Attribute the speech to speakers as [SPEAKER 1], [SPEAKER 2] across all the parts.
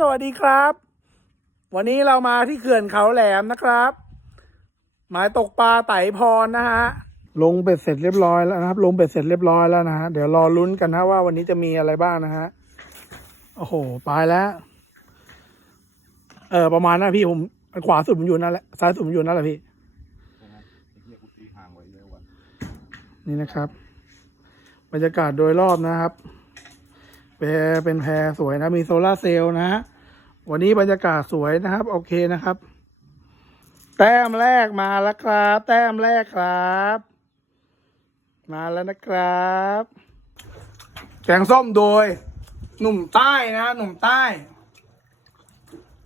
[SPEAKER 1] สวัสดีครับ วันนี้เรามาที่เขื่อนเขาแหลมนะครับ หมายตกปลาไต่พรนะฮะลงเบ็ดเสร็จเรียบร้อยแล้วนะครับ ลงเบ็ดเสร็จเรียบร้อยแล้วนะฮะเดี๋ยวรอลุ้นกันนะว่าวันนี้จะมีอะไรบ้างนะฮะโอ้โหปลายแล้ว เออประมาณนั้นพี่ผมขวาสุดผมอยู่นั่นแหละซ้ายสุดผมอยู่นั่นแหละพี่นี่นะครับ บรรยากาศโดยรอบนะครับ รเป็นแพรสวยนะมีโซลาร์เซลล์นะฮะวันนี้บรรยากาศสวยนะครับ โอเคนะครับ แต้มแรกมาแล้วครับ แต้มแรกครับ มาแล้วนะครับ แกงส้มโดย หนุ่มใต้นะหนุ่มใต้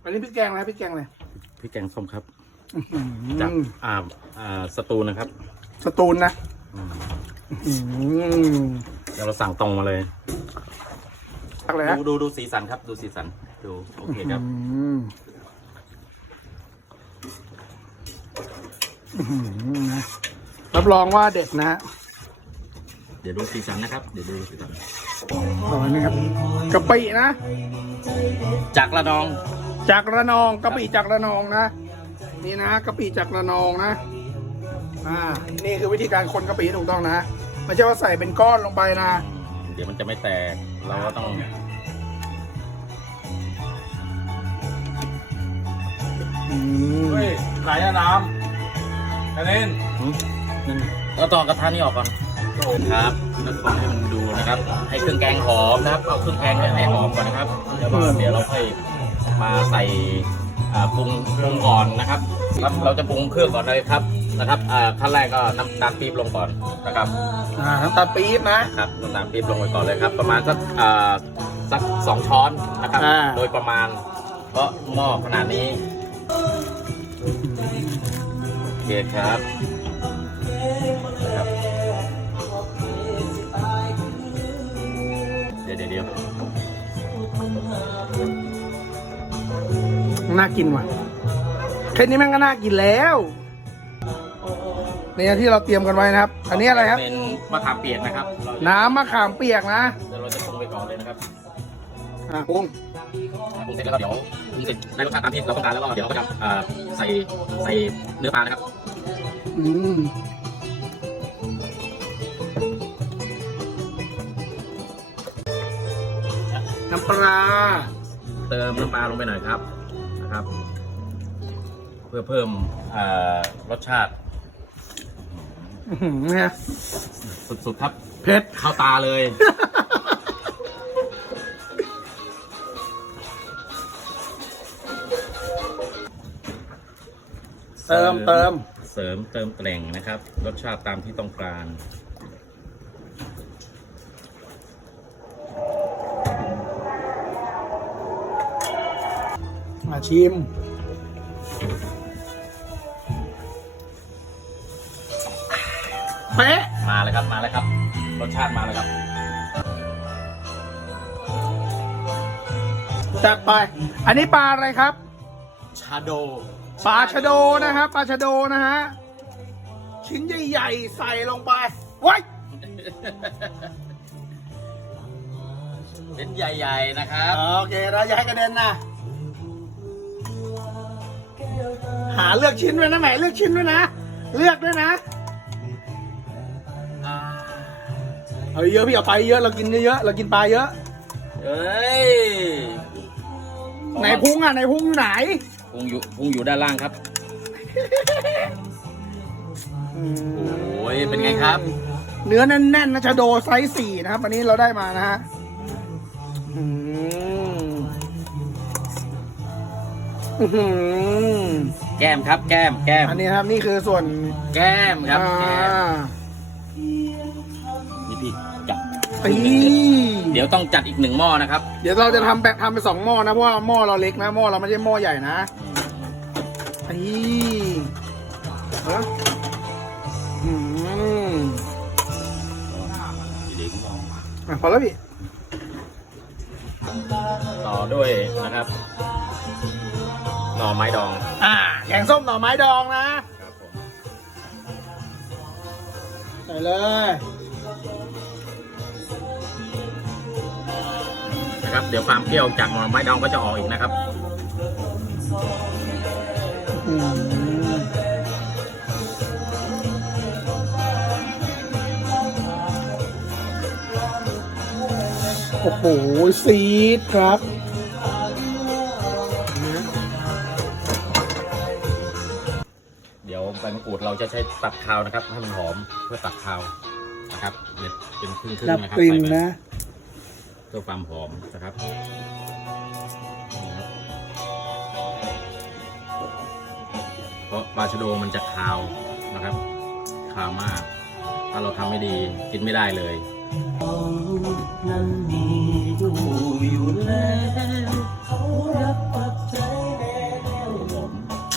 [SPEAKER 1] อันนี้พี่แกงอะไรพี่แกงอะไร
[SPEAKER 2] พริกแกงส้มครับ
[SPEAKER 1] อื้อหื
[SPEAKER 2] จาก
[SPEAKER 1] อ
[SPEAKER 2] อ่าอ่าสตูลนะครับ
[SPEAKER 1] สตูลนะ
[SPEAKER 2] อืม
[SPEAKER 1] อื้อหือ
[SPEAKER 2] เดี๋ยวเราสั่งตรงมาเลย
[SPEAKER 1] ตักเลยฮะ
[SPEAKER 2] ดูดูดูสีสันครับดูสีสันดูโอเคครับ
[SPEAKER 1] อืมอื้อหือนะรับรองว่าเด็ดนะฮะ
[SPEAKER 2] เดี๋ยวดูสีสันนะครับ เดี๋ยวดูสีสัน
[SPEAKER 1] ต่อไปนะครับกะปินะ
[SPEAKER 2] จากระนอง
[SPEAKER 1] จากระนองกะปิจากระนองนะ นี่นะกะปิจากระนองนะ อ่า นี่คือวิธีการคนกะปิที่ถูกต้องนะไม่ใช่ว่าใส่เป็นก้อนลงไปนะ
[SPEAKER 2] เดี๋ยวมันจะไม่แตก เราก็ต้อง
[SPEAKER 1] อืม
[SPEAKER 3] เฮ้ยขายน้ำกระเด็น
[SPEAKER 2] หืมเราต้องเอากระทะนี่ออกก่อนครับแล้วคนให้มันดูนะครับ ให้เครื่องแกงหอมนะครับ เอาเครื่องแกงเนี่ยให้หอมก่อนนะครับ แล้วก็เดี๋ยวเราค่อยมาใส่อ่าปรุงปรุงก่อนนะครับครับ เราจะปรุงเครื่องก่อนเลยครับ นะครับอ่าขั้นแรกก็น้ำตาลปี๊บลงก่อนนะครับ
[SPEAKER 1] อ่าน้ำตาลปี๊บนะ
[SPEAKER 2] ครับน้ำตาลปี๊บลงไปก่อนเลยครับ ประมาณสักอ่าสักสองช้อนนะครับ
[SPEAKER 1] อ่า
[SPEAKER 2] โดยประมาณ เพราะหม้อขนาดนี้โอเคครับนะครับ เดี๋ยวเดี๋ยวเดี๋ยว
[SPEAKER 1] น่ากินว่ะแค่นี้แม่งก็น่ากินแล้ว เนี่ยที่เราเตรียมกันไว้นะครับ อันนี้อะไรครับ
[SPEAKER 2] เป็นมะขามเปียกนะครับเราจะ
[SPEAKER 1] น้ำมะขามเปียกนะ
[SPEAKER 2] เดี๋ยวเราจะปรุงไปก่อนเลยนะครับ
[SPEAKER 1] อะปรุง
[SPEAKER 2] ปรุงเสร็จแล้วก็เดี๋ยวปรุงเสร็จได้รสชาติตามที่เราต้องการแล้วก็เดี๋ยวเราก็จะอ่าใส่ใส่เนื้อปลานะครับ
[SPEAKER 1] อืมน้ำปลา
[SPEAKER 2] เติมน้ำปลาลงไปหน่อยครับนะครับ เพื่อเพิ่มเอ่อรสชาติ
[SPEAKER 1] อื้อหือ เนี่ย
[SPEAKER 2] สุดๆครับ
[SPEAKER 1] เผ็ด
[SPEAKER 2] เข้าตาเลย
[SPEAKER 1] เติมเติม
[SPEAKER 2] เสริมเติมแต่งนะครับ รสชาติตามที่ต้องการ
[SPEAKER 1] มาชิม เป๊ะ
[SPEAKER 2] มาเลยครับมาเลยครับ รสชาติมาเลยครับ
[SPEAKER 1] จัดไป อันนี้ปลาอะไรครับ
[SPEAKER 2] ชาโด
[SPEAKER 1] ปลาชะโดนะครับปลาชะโดนะฮะชิ้นใหญ่ๆใส่ลงไปไว้าย
[SPEAKER 2] เป็นใหญ่ๆนะครับ
[SPEAKER 1] โอเคเราอย่าให้กระเด็นนะหาเลือกชิ้นด้วยนะแหมเลือกชิ้นด้วยนะ เลือกด้วยนะ เอาเยอะพี่เอาไปเยอะเรากินเยอะๆเรากินปลาเยอะ
[SPEAKER 2] เอ้ย
[SPEAKER 1] ไหนพุงอะไหนพุงอยู่ไหน
[SPEAKER 2] พุงอยู่พุงอยู่ด้านล่างครับ โอ้ยเป็นไงครับ
[SPEAKER 1] เนื้อแน่นๆนะชะโดไซส์สี่นะครับอันนี้เราได้มานะฮะอืมอื้อหือ
[SPEAKER 2] แก้มครับ แก้มแก้ม
[SPEAKER 1] อันนี้นะครับนี่คือส่วน
[SPEAKER 2] แก้มครับ
[SPEAKER 1] อ่า
[SPEAKER 2] แก้มนี่ จัด
[SPEAKER 1] อี
[SPEAKER 2] เดี๋ยวต้องจัดอีกหนึ่งหม้อนะครับ
[SPEAKER 1] เดี๋ยวเราจะทำแบบทำเป็นสองหม้อนะเพราะว่าหม้อเราเล็กนะหม้อเราไม่ใช่หม้อใหญ่นะอีฮะอืมอะพอแล้วพี่
[SPEAKER 2] ต่อด้วยนะครับ หน่อไม้ดอง
[SPEAKER 1] อ่าแกงส้มหน่อไม้ดองนะ
[SPEAKER 2] ครับผม
[SPEAKER 1] ใส่เลย
[SPEAKER 2] นะครับ เดี๋ยวความเปรี้ยวจากหน่อไม้ดองก็จะออกอีกนะครับ
[SPEAKER 1] อืมโอ้โหซีดครับ
[SPEAKER 2] เดี๋ยวใบมะกรูดเราจะใช้ตัดคาวนะครับ ให้มันหอมเพื่อตัดคาวนะครับเด็ดเป็นครึ่งๆ
[SPEAKER 1] ดับ
[SPEAKER 2] นะครับ
[SPEAKER 1] กลิ่น
[SPEAKER 2] ใส่ไป
[SPEAKER 1] นะ
[SPEAKER 2] เพื่อความหอมนะครับเพราะปลาชะโดมันจะคาวนะครับคาวมาก ถ้าเราทำไม่ดีกินไม่ได้เลย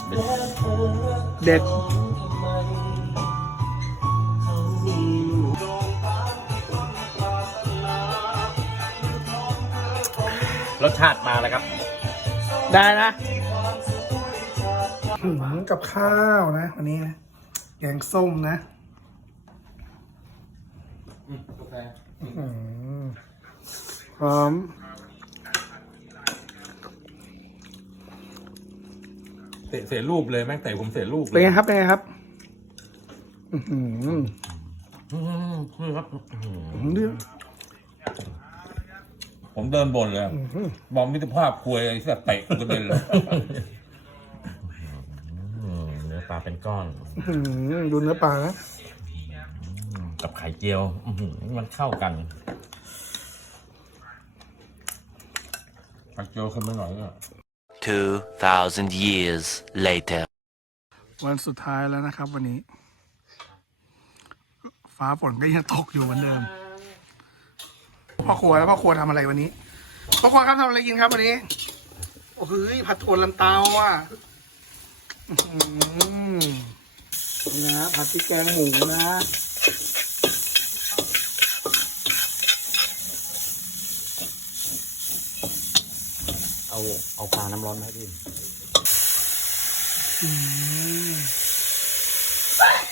[SPEAKER 2] เป็น
[SPEAKER 1] เด็ด
[SPEAKER 2] รสชาติมาแล้วครับ
[SPEAKER 1] ได้นะหืมกับข้าวนะวันนี้นะแกงส้มนะอื้อหือพร้อม
[SPEAKER 3] เตะเสียรูปเลยแม่งเตะผมเสียรูป
[SPEAKER 1] เป็นไงครับ เป็นไงครับ อือหือ
[SPEAKER 2] อืมนี่ครับอืม
[SPEAKER 1] เดือด
[SPEAKER 3] ผมเดินบนเลย
[SPEAKER 1] อื้อหือ
[SPEAKER 3] มองมิตรภาพคุยไอ้สัตว์เตะกูกระเด็นเลย
[SPEAKER 2] อืมเนื้อปลาเป็นก้อน
[SPEAKER 1] อื้อหือดูเนื้อปลานะ
[SPEAKER 2] อืมกับไข่เจียว อื้อหือมันเข้ากัน
[SPEAKER 3] ปักโจขึ้นมาหน่อยก็
[SPEAKER 4] 2,000 years later.
[SPEAKER 1] วันสุดท้ายแล้วนะครับ วันนี้ ฟ้าฝนก็ยังตกอยู่เหมือนเดิม พ่อครัวแล้วพ่อครัวทำอะไรวันนี้พ่อครัวครับทำอะไรกินครับวันนี้โอ้โหผัดโทนลันเตาอะอื้อหือนี่นะผัดพริกแกงหมูนะ
[SPEAKER 2] เอาเอาปลาน้ำร้อนมาให้พี่
[SPEAKER 1] อืม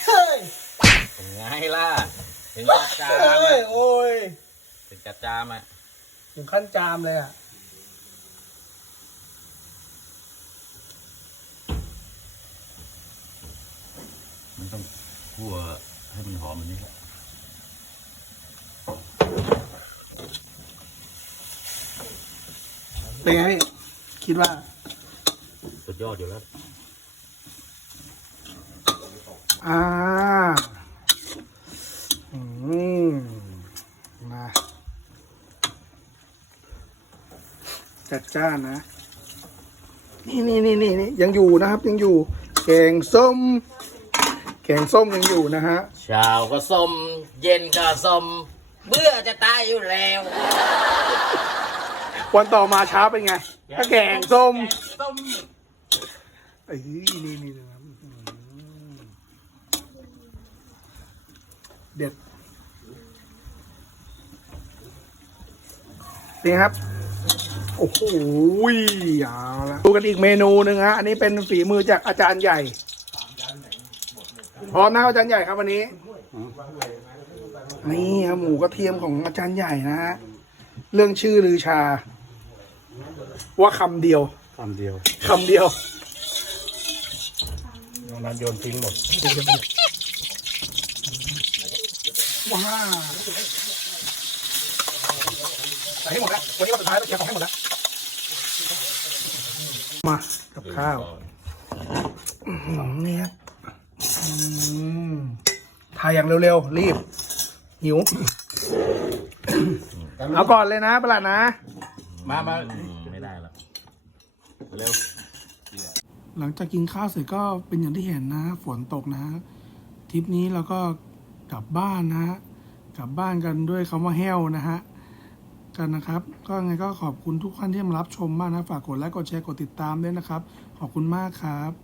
[SPEAKER 1] เฮ้ย
[SPEAKER 2] เป็นไงล่ะ เห็นจัดจาม
[SPEAKER 1] เฮ้ย
[SPEAKER 2] อะ
[SPEAKER 1] โอ้ย
[SPEAKER 2] เป็น จัดจามอะ
[SPEAKER 1] ถึงขั้นจามเลยอะ
[SPEAKER 2] มันต้องคั่วให้มันหอมแบบนี้แหละ
[SPEAKER 1] เป็นไงพี่คิดว่า
[SPEAKER 2] สุดยอดอยู่แล้ว
[SPEAKER 1] อ่า อืม มา จัดจ้านนะนี่นี่นี่นี่นี่ยังอยู่นะครับ ยังอยู่ แกงส้ม แกงส้มยังอยู่นะฮะ
[SPEAKER 2] เช้าก็ส้ม เย็นก็ส้ม เบื่อจะตายอยู่แล้ว
[SPEAKER 1] วันต่อมาเช้าเป็นไงก็แกงส้ม
[SPEAKER 2] ส้ม
[SPEAKER 1] เอ้ยนี่นี่นะครับอื้อหือเด็ดนี่ครับ โอ้โหเอาละดูกันอีกเมนูหนึ่งฮะ อันนี้เป็นฝีมือจากอาจารย์ใหญ่พร้อมนะอาจารย์ใหญ่ครับวันนี้ นี่ครับหมูกระเทียมของอาจารย์ใหญ่นะฮะ เรื่องชื่อลือชา ว่าคำเดียว
[SPEAKER 5] คำเดียว
[SPEAKER 1] คำเดียว
[SPEAKER 5] นอกนั้นโยนทิ้งหมด
[SPEAKER 1] ว้าใส่ให้หมดแล้ววันนี้วันสุดท้ายต้องเคลียร์ของให้หมดแล้ว มา กับ ข้าวอื้อหือนี่ครับอืมถ่ายอย่างเร็วๆ รีบ หิว เอาก่อนเลยนะประหลาดนะ
[SPEAKER 3] มามา
[SPEAKER 2] อืมไม่ได้ละเร็ว
[SPEAKER 1] หลังจากกินข้าวเสร็จก็เป็นอย่างที่เห็นนะ ฝนตกนะทริปนี้เราก็กลับบ้านนะฮะกลับบ้านกันด้วยคำว่าแห้วนะฮะ กันนะครับ ก็ไงก็ขอบคุณทุกท่านที่มารับชมมากนะ ฝากกดไลค์ กดแชร์ กดติดตามด้วยนะครับ ขอบคุณมากครับ